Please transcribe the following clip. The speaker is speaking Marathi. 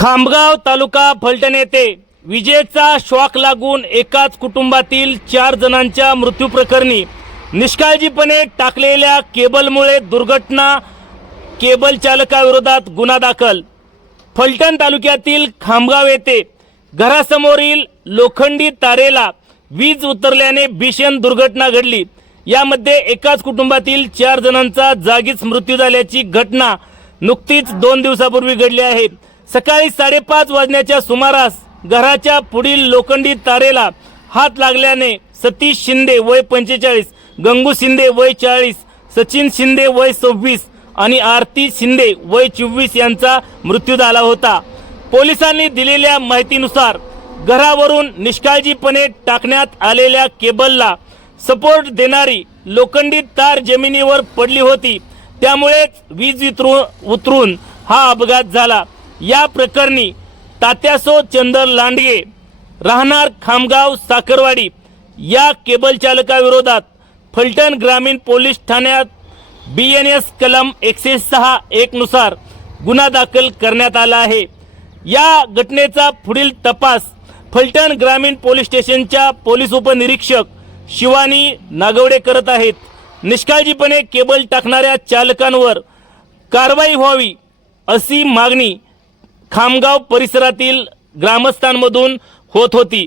खामगाव तालुका फलटण येथे विजेचा शॉक लागून एकाच कुटुंबातील 4 जणांच्या मृत्यू प्रकरणी निष्काळजीपणे टाकलेल्या केबलमुळे दुर्घटना, केबल चालकाविरोधात गुन्हा दाखल। फलटण तालुक्यातील खामगाव येथे घरासमोरील लोखंडी तारेला वीज उतरल्याने भीषण दुर्घटना घडली। यामध्ये एकाच कुटुंबातील 4 जणांचा जागीच मृत्यू झाल्याची घटना नुकतीच 2 दिवसापूर्वी घडली आहे। सकाळी 5:30 वाजण्याच्या सुमारास घराच्या पुढील लोखंडी तारेला हात लागल्याने सतीश शिंदे वय 45, गंगू शिंदे वय 40, सचिन शिंदे वय 26 आणि आरती शिंदे वय 24 यांचा मृत्यू झाला होता। पोलिसांनी दिलेल्या माहितीनुसार घरावरून निष्काळजीपणे टाकण्यात आलेल्या केबलला सपोर्ट देणारी लोखंडी तार जमिनीवर पडली होती, त्यामुळे वीज उतरून हा अपघात झाला। या प्रकरणी तात्यासो चंदर लांडगे राहणार खामगाव साखरवाडी या केबल चालकाविरोधात फलटण ग्रामीण पोलीस ठाण्यात BNS कलम 106(1) नुसार गुन्हा दाखल करण्यात आला आहे। या घटनेचा पुढील तपास फलटण ग्रामीण पोलीस स्टेशनच्या पोलीस उपनिरीक्षक शिवानी नागवडे करत आहेत। निष्काळजीपणे केबल टाकणाऱ्या चालकांवर कारवाई व्हावी अशी मागणी खामगाव परिसरातील ग्रामस्थांमधून होत होती।